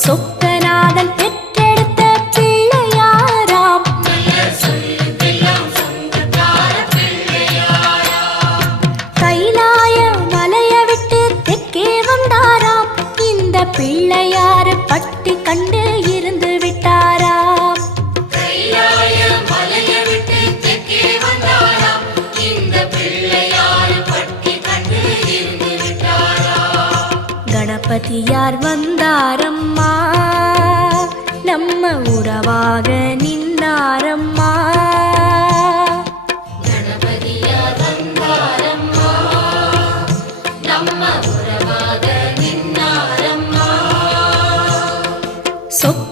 சொக்கநாதன் பெற்றெடுத்த பிள்ளையாராம். கைலாய மலைய விட்டு தெற்கே வந்தாராம். இந்த பிள்ளையார் பட்டி கண்டு இருந்து விட்டாராம். கணபதியார் வந்தாரம்மா, நம்ம உறவாக நின்னாரம்மா. கணபதியார் வந்தாரம்மா, நம்ம உறவாக நின்னாரம்மா. சொக்க